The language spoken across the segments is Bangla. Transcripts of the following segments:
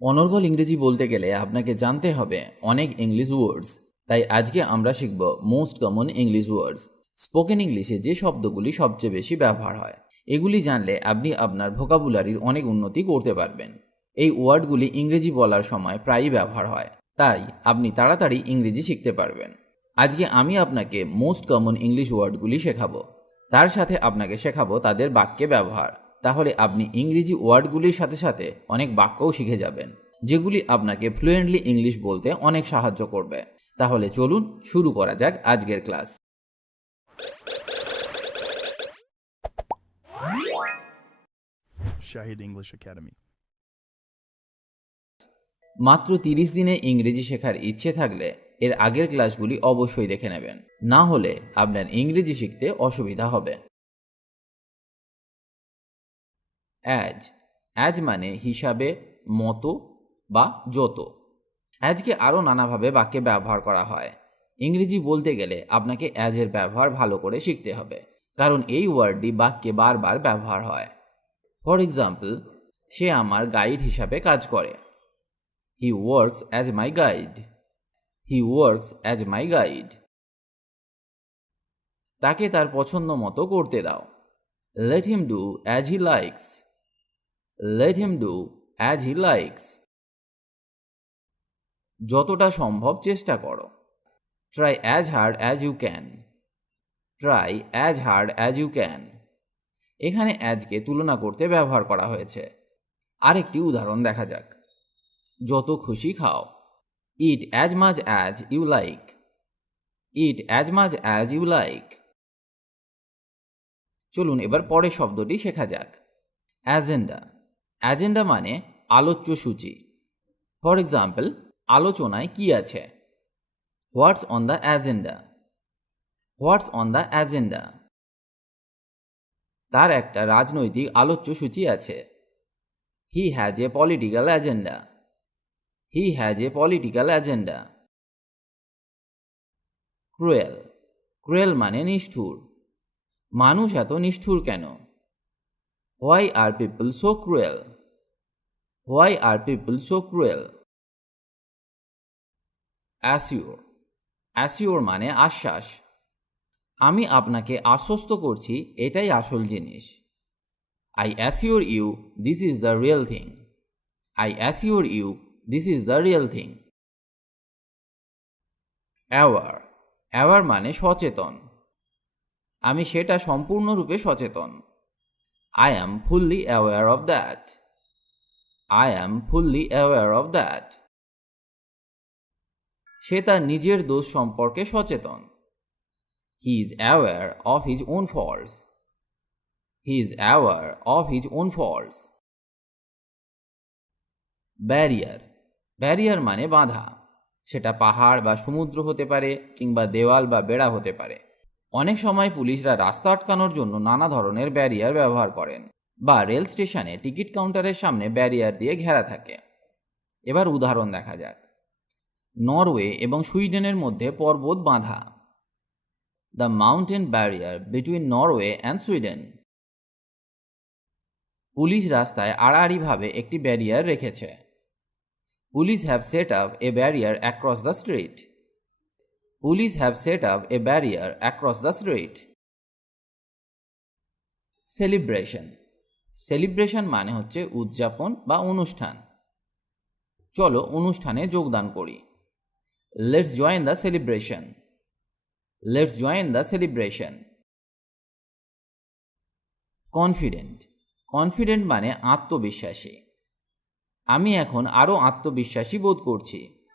অনর্গল ইংরেজি বলতে গেলে আপনাকে জানতে হবে অনেক ইংলিশ ওয়ার্ডস। তাই আজকে আমরা শিখব মোস্ট কমন ইংলিশ ওয়ার্ডস। স্পোকেন ইংলিশে যে শব্দগুলি সবচেয়ে বেশি ব্যবহার হয়, এগুলি জানলে আপনি আপনার ভোকাবুলারির অনেক উন্নতি করতে পারবেন। এই ওয়ার্ডগুলি ইংরেজি বলার সময় প্রায়ই ব্যবহার হয়, তাই আপনি তাড়াতাড়ি ইংরেজি শিখতে পারবেন। আজকে আমি আপনাকে মোস্ট কমন ইংলিশ ওয়ার্ডগুলি শেখাবো, তার সাথে আপনাকে শেখাবো তাদের বাক্যে ব্যবহার। তাহলে আপনি ইংরেজি ওয়ার্ডগুলির সাথে সাথে অনেক বাক্যও শিখে যাবেন, যেগুলি আপনাকে ফ্লুয়েন্টলি ইংলিশ বলতে অনেক সাহায্য করবে। তাহলে চলুন শুরু করা যাক আজকের ক্লাস। Shahid English Academy. মাত্র 30 দিনে ইংরেজি শেখার ইচ্ছে থাকলে এর আগের ক্লাসগুলি অবশ্যই দেখে নেবেন, না হলে আপনার ইংরেজি শিখতে অসুবিধা হবে। অ্যাজ, অ্যাজ মানে হিসাবে, মতো বা যত। অ্যাজকে আরও নানাভাবে বাক্যে ব্যবহার করা হয়। ইংরেজি বলতে গেলে আপনাকে অ্যাজের ব্যবহার ভালো করে শিখতে হবে, কারণ এই ওয়ার্ডটি বাক্যে বারবার ব্যবহার হয়। ফর এক্সাম্পল, সে আমার গাইড হিসাবে কাজ করে। He works as my guide. He works as my guide. তাকে তার পছন্দ মতো করতে দাও। Let him do as he likes. Let him do as he likes. যতটা সম্ভব চেষ্টা করো। Try as hard as you can. Try as hard as you can. এখানে অ্যাজকে তুলনা করতে ব্যবহার করা হয়েছে। আরেকটি উদাহরণ দেখা যাক। যত খুশি খাও। Eat as much as you like. Eat as much as you like. চলুন এবার পরের শব্দটি শেখা যাক। অ্যাজেন্ডা। অ্যাজেন্ডা মানে আলোচ্য সূচি। ফর এক্সাম্পল, আলোচনায় কি আছে? What's on the agenda. What's on the agenda. তার একটা রাজনৈতিক আলোচ্য সূচি আছে। He has a political agenda. He has a political agenda. Cruel. Cruel মানে নিষ্ঠুর। মানুষ এত নিষ্ঠুর কেন? Why are people so cruel? Why are people so cruel? Assure. Assure মানে আশ্বাস। আমি আপনাকে আশ্বস্ত করছি এটাই আসল জিনিস। I assure you this is the real thing. I assure you this is the real thing. Aware. Aware মানে সচেতন। আমি সেটা সম্পূর্ণরূপে সচেতন। I am fully aware of that. I am fully aware of that. সে তার নিজের দোষ সম্পর্কে সচেতন। He is aware of his own faults. He is aware of his own faults. Barrier. Barrier মানে বাধা। সেটা পাহাড় বা সমুদ্র হতে পারে, কিংবা দেওয়াল বা বেড়া হতে পারে। অনেক সময় পুলিশরা রাস্তা আটকানোর জন্য নানা ধরনের ব্যারিয়ার ব্যবহার করেন, বা রেল স্টেশনে টিকিট কাউন্টারের সামনে ব্যারিয়ার দিয়ে ঘেরা থাকে। এবার উদাহরণ দেখা যাক। নরওয়ে এবং সুইডেনের মধ্যে পর্বত বাঁধা। The mountain barrier between Norway and Sweden. Police রাস্তায় আড়াআড়িভাবে একটি ব্যারিয়ার রেখেছে। Police have set up a barrier across the street. Police have set up a barrier across the street. Celebration. Celebration মানে হচ্ছে উদযাপন বা অনুষ্ঠান। চলো অনুষ্ঠানে যোগদান করি। Let's join the celebration. Let's join the celebration. Confident. Confident মানে আত্মবিশ্বাসী। আমি এখন আরও আত্মবিশ্বাসী বোধ করছি।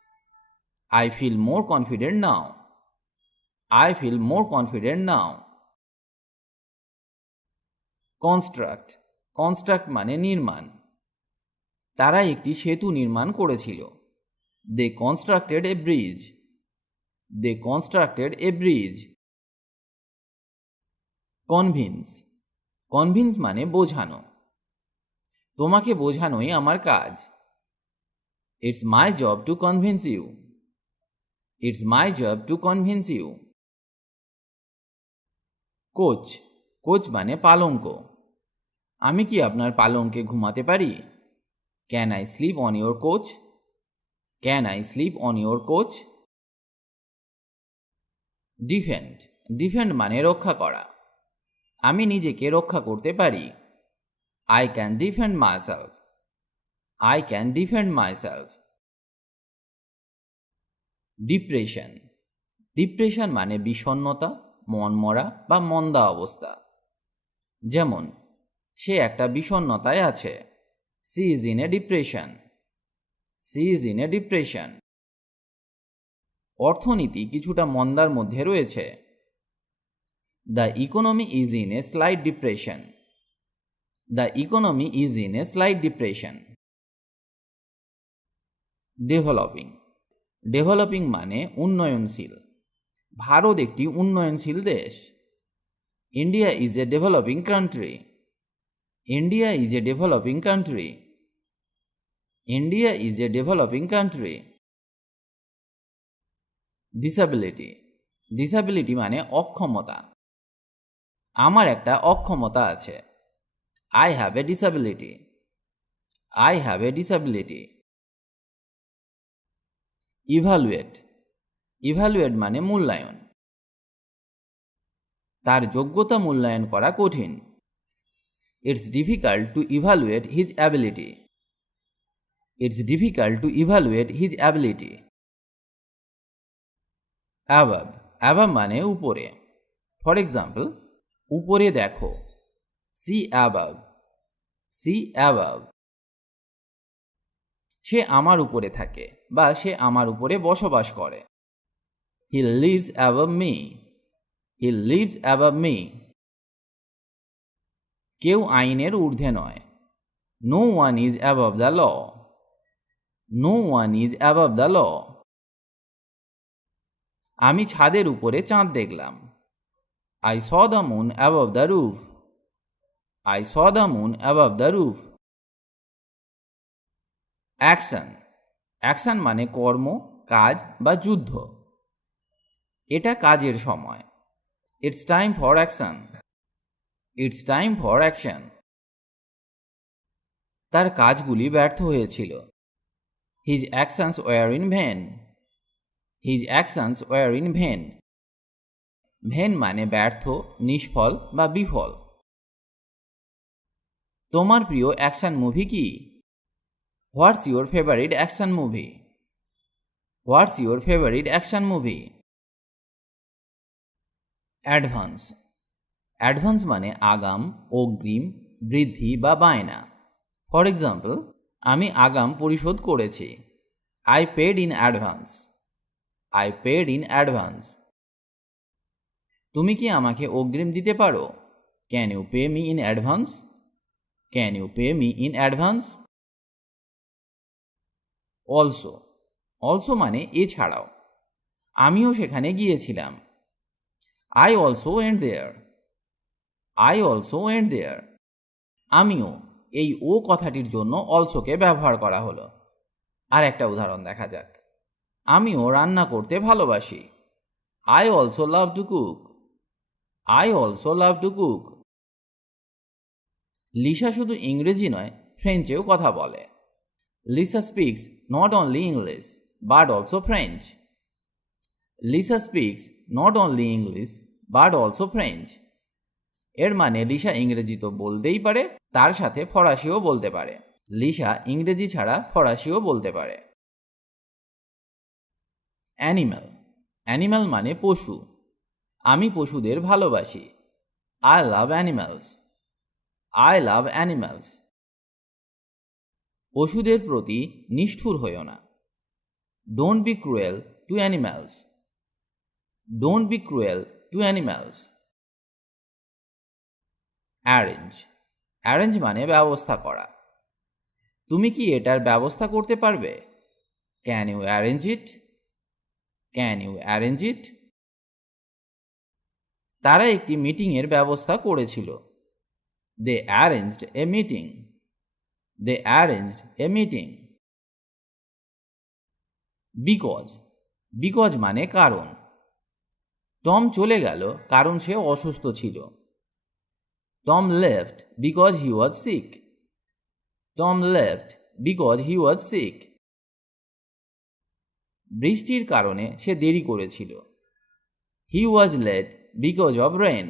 I feel more confident now. I feel more confident now. Construct. Construct মানে নির্মাণ। তারা একটি সেতু নির্মাণ করেছিল। They constructed a bridge. They constructed a bridge. Convince. Convince মানে বোঝানো। তোমাকে বোঝানোই আমার কাজ। It's my job to convince you. It's my job to convince you. Couch. Couch মানে পালঙ্ক। আমি কি আপনার পালঙ্কে ঘুমাতে পারি? Can I sleep on your couch? Can I sleep on your couch? Defend. Defend মানে রক্ষা করা। আমি নিজেকে রক্ষা করতে পারি। I can defend myself. I can defend myself. Depression. Depression মানে বিষণ্ণতা, মনমরা বা মন্দা অবস্থা। যেমন, সে একটা বিষণ্ণতায় আছে। She is in a depression. She is in a depression. অর্থনীতি কিছুটা মন্দার মধ্যে রয়েছে। The economy is in a slight depression. The economy is in a slight depression. Developing. Developing মানে উন্নয়নশীল। ভারত একটি উন্নয়নশীল দেশ। India is a developing country. India is a developing country. India is a developing country. Disability. Disability মানে অক্ষমতা। আমার একটা অক্ষমতা আছে। I have a disability. I have a disability. Evaluate. Evaluate মানে মূল্যায়ন। তার যোগ্যতা মূল্যায়ন করা কঠিন। It's difficult to evaluate his ability. It's difficult to evaluate his ability. অ্যাবাব। অ্যাবাব মানে উপরে। ফর এক্সাম্পল, উপরে দেখো। সি অ্যাবাব। সি অ্যাবাব। সে আমার উপরে থাকে বা সে আমার উপরে বসবাস করে। He lives above me. He lives above me. কেউ আইনের ঊর্ধ্বে নয়। No one is above the law. No one is above the law. আমি ছাদের উপরে চাঁদ দেখলাম। I saw the moon above the roof. I saw the moon above the roof. Action. Action মানে কর্ম, কাজ বা যুদ্ধ। এটা কাজের সময়। It's time for action. It's time for action. তার কাজগুলি ব্যর্থ হয়েছিল। His actions were in vain. His actions were in vain. Vain মানে ব্যর্থ, নিষ্ফল বা বিফল। তোমার প্রিয় অ্যাকশন মুভি কি? What's your favourite action movie? What's your favourite action movie? Advance. Advance মানে আগাম, অগ্রিম, বৃদ্ধি বা বায়না। ফর এক্সাম্পল, আমি আগাম পরিশোধ করেছি। I paid in advance. I paid in advance. তুমি কি আমাকে অগ্রিম দিতে পারো? Can you pay me in advance? Can you pay me in advance? Also. Also মানে এছাড়াও। আমিও সেখানে গিয়েছিলাম। I also went there. I also went there. আমিও, এই ও কথাটির জন্য অলসোকে ব্যবহার করা হলো। আর একটা উদাহরণ দেখা যাক। আমিও রান্না করতে ভালোবাসি। I also love to cook. I also love to cook. Lisa শুধু ইংরেজি নয়, ফ্রেঞ্চেও কথা বলে। Lisa speaks not only English but also French. Lisa speaks not only English but also French. এর মানে লিসা ইংরেজি তো বলতেই পারে, তার সাথে ফরাসিও বলতে পারে। লিসা ইংরেজি ছাড়া ফরাসিও বলতে পারে। অ্যানিম্যাল। অ্যানিম্যাল মানে পশু। আমি পশুদের ভালোবাসি। I love animals. I love animals. পশুদের প্রতি নিষ্ঠুর হইও না। Don't be cruel to animals. Don't be cruel to animals. Arrange. Arrange মানে ব্যবস্থা করা। তুমি কি এটার ব্যবস্থা করতে পারবে? Can you arrange it? Can you arrange it? তারা একটি মিটিংয়ের ব্যবস্থা করেছিল। They arranged a meeting. They arranged a meeting. Because. Because মানে কারণ। টম চলে গেল কারণ সে অসুস্থ ছিল। Tom left because he was sick. Tom left because he was sick. বৃষ্টির কারণে সে দেরি করেছিল। He was late because of rain.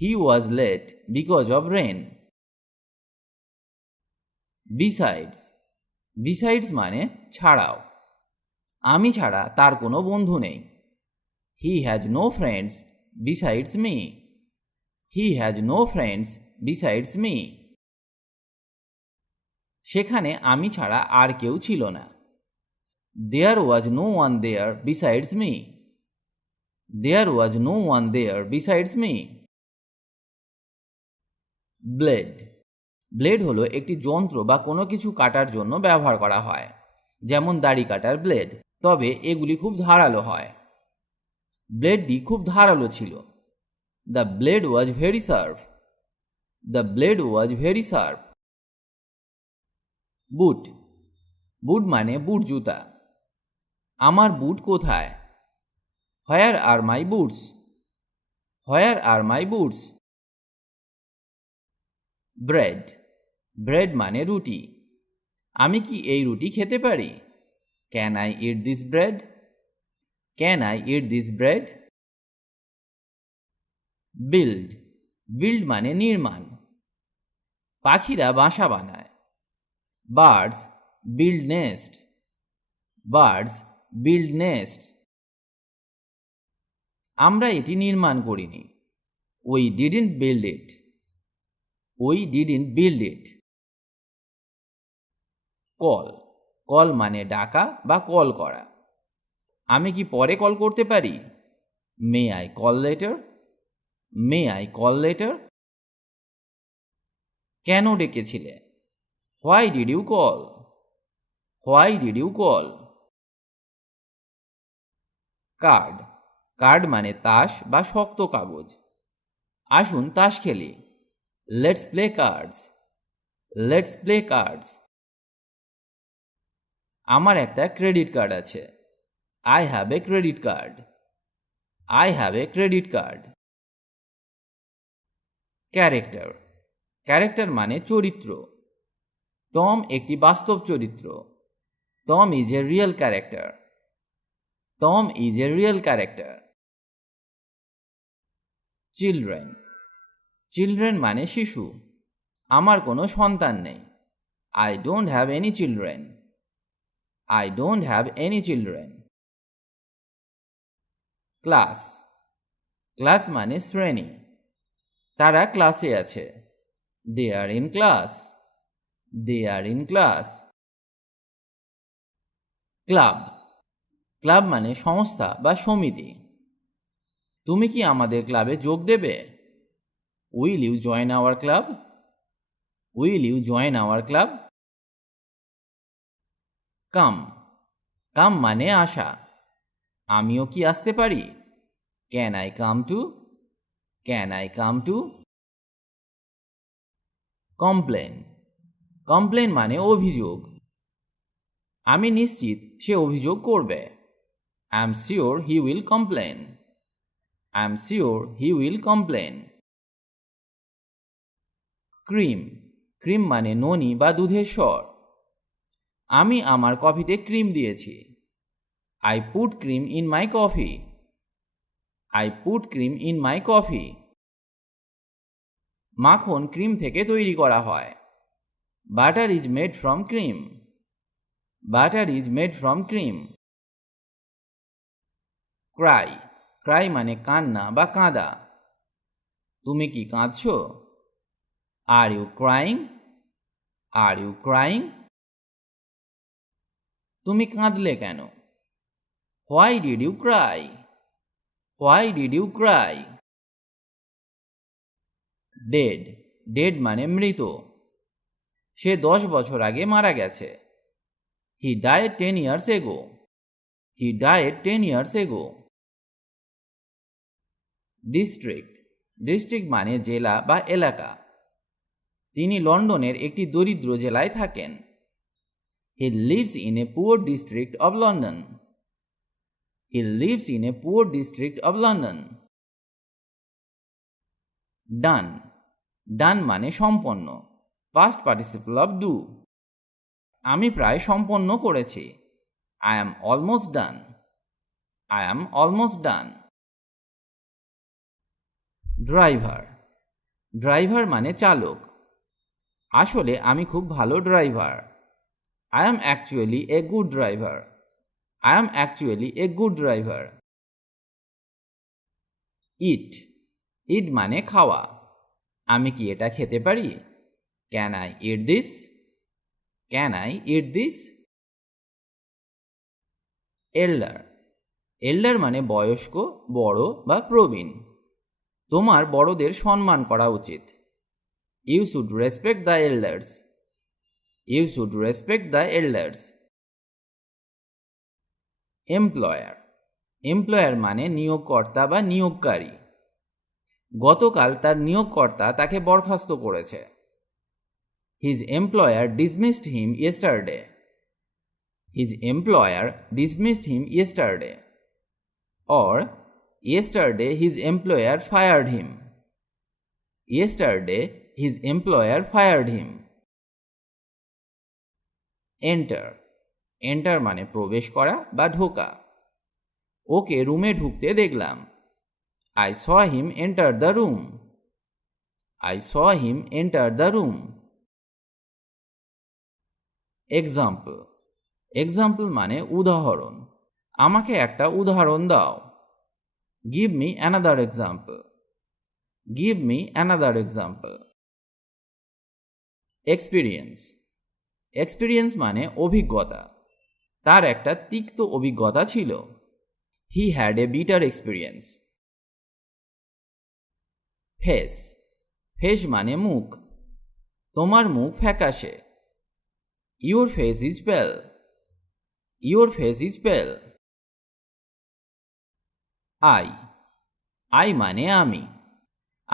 He was late because of rain. Besides. Besides মানে ছাড়াও। আমি ছাড়া তার কোনো বন্ধু নেই। He has no friends besides me. He has no friends besides me. সেখানে আমি ছাড়া আর কেউ ছিল না। There was no one there besides me. There was no one there besides me. Blade. Blade হলো একটি যন্ত্র বা কোনো কিছু কাটার জন্য ব্যবহার করা হয়, যেমন দাড়ি কাটার ব্লেড, তবে এগুলি খুব ধারালো হয়। ব্লেডটি খুব ধারালো ছিল। The blade was very sharp. The blade was very sharp. Boot. Boot মানে বুট জুতা। আমার বুট কোথায়? Where are my boots? Where are my boots? Bread. Bread মানে রুটি। আমি কি এই রুটি খেতে পারি? Can I eat this bread? Can I eat this bread? Build. Build মানে নির্মাণ। পাখিরা বাসা বানায়। Birds build nest. Birds build nest. আমরা এটি নির্মাণ করিনি। We didn't build it. We didn't build it. Call. Call মানে ডাকা বা কল করা। আমি কি পরে কল করতে পারি? May I call later? May I call later? কেন ডেকেছিলে? Why did you call? Why did you call? Card. Card মানে তাস বা শক্ত কাগজ। আসুন তাস খেলি। Let's play cards. Let's play cards. আমার একটা ক্রেডিট কার্ড আছে। I have a credit card. I have a credit card. Character. Character মানে চরিত্র। টম একটি বাস্তব চরিত্র। Tom is a real character. Tom is a real character. Children. Children মানে শিশু। আমার কোনো সন্তান নেই। I don't have any children. I don't have any children. Class. Class মানে শ্রেণী। তারা ক্লাসে আছে। They are in class. They are in class. Club. Club মানে সংস্থা বা সমিতি। তুমি কি আমাদের ক্লাবে যোগ দেবে? Will you join our club? Will you join our club? Come. Come মানে আসা। আমিও কি আসতে পারি? Can I come too? Can I come too? Complain. Complain মানে অভিযোগ। আমি নিশ্চিত সে অভিযোগ করবে। I am sure he will complain. I am sure he will complain. Cream. Cream মানে ননি বা দুধের স্বর। আমি আমার কফিতে ক্রিম দিয়েছি। I put cream in my coffee. I put cream in my coffee. মাখন ক্রিম থেকে তৈরি করা হয়। Butter is made from cream. Butter is made from cream. Cry. Cry মানে কান্না বা কাঁদা। তুমি কি কাঁদছো? Are you crying? Are you crying? তুমি কাঁদলে কেন? Why did you cry? Why did you cry? Dead. Dead মানে মৃত। সে 10 বছর আগে মারা গেছে। He died 10 years ago. He died 10 years ago. District. District মানে জেলা বা এলাকা। তিনি লন্ডনের একটি দরিদ্র জেলায় থাকেন। He lives in a poor district of London. He lives in a poor district of London. Done. Done মানে সম্পন্ন, পাস্ট পার্টিসিপল অব ডু। আমি প্রায় সম্পন্ন করেছি। I am almost done. I am almost done. Driver. Driver মানে চালক। আসলে আমি খুব ভালো driver. I am actually a good driver. I am actually a good driver. Eat. Eat মানে খাওয়া। আমি কি এটা খেতে পারি? Can I eat this? Can I eat this? Elder. Elder মানে বয়স্ক, বড় বা প্রবীণ। তোমার বড়দের সম্মান করা উচিত। You should respect the elders. You should respect the elders. Employer. Employer মানে নিয়োগকর্তা বা নিয়োগকারী। গতকাল তার নিয়োগকর্তা তাকে বরখাস্ত করেছে। His employer dismissed him yesterday. His employer dismissed him yesterday. Or, yesterday his employer fired him. Yesterday his employer fired him. Enter. Enter মানে প্রবেশ করা বা ঢোকা। ওকে রুমে ঢুকতে দেখলাম। I saw him enter the room. I saw him enter the room. Example. Example মানে উদাহরণ। আমাকে একটা উদাহরণ দাও। Give me another example. Give me another example. Experience. Experience মানে অভিজ্ঞতা। তার একটা তিক্ত অভিজ্ঞতা ছিল। He had a bitter experience. Face. Face মানে মুখ। তোমার মুখ ফ্যাকাশে। Your face is pale. Your face is pale. I. I মানে আমি।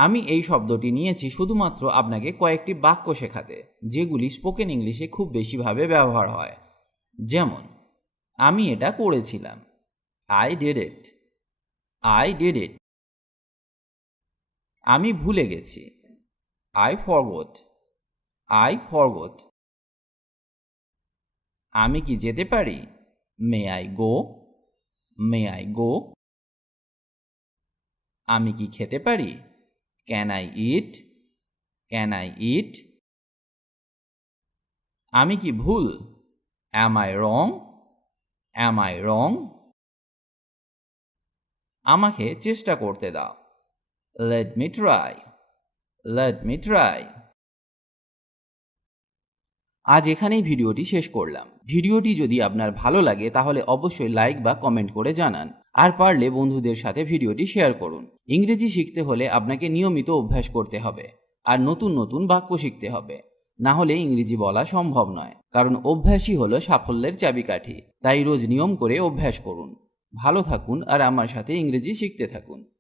আমি এই শব্দটি নিয়েছি শুধুমাত্র আপনাকে কয়েকটি বাক্য শেখাতে, যেগুলি স্পোকেন ইংলিশে খুব বেশিভাবে ব্যবহার হয়। যেমন, আমি এটা করেছিলাম। I did it. I did it. আমি ভুলে গেছি। I forgot. I forgot. আমি কি যেতে পারি? May I go? May I go? আমি কি খেতে পারি? Can I eat? Can I eat? আমি কি ভুল? Am I wrong? Am I wrong? আমাকে চেষ্টা করতে দাও। Let me try. Let me try. আজ এখানেই ভিডিওটি শেষ করলাম। ভিডিওটি যদি আপনার ভালো লাগে তাহলে অবশ্যই লাইক বা কমেন্ট করে জানান, আর পারলে বন্ধুদের সাথে ভিডিওটি শেয়ার করুন। ইংরেজি শিখতে হলে আপনাকে নিয়মিত অভ্যাস করতে হবে, আর নতুন নতুন বাক্য শিখতে হবে। না হলে ইংরেজি বলা সম্ভব নয়, কারণ অভ্যাসই হলো সাফল্যের চাবিকাঠি। তাই রোজ নিয়ম করে অভ্যাস করুন। ভালো থাকুন আর আমার সাথে ইংরেজি শিখতে থাকুন।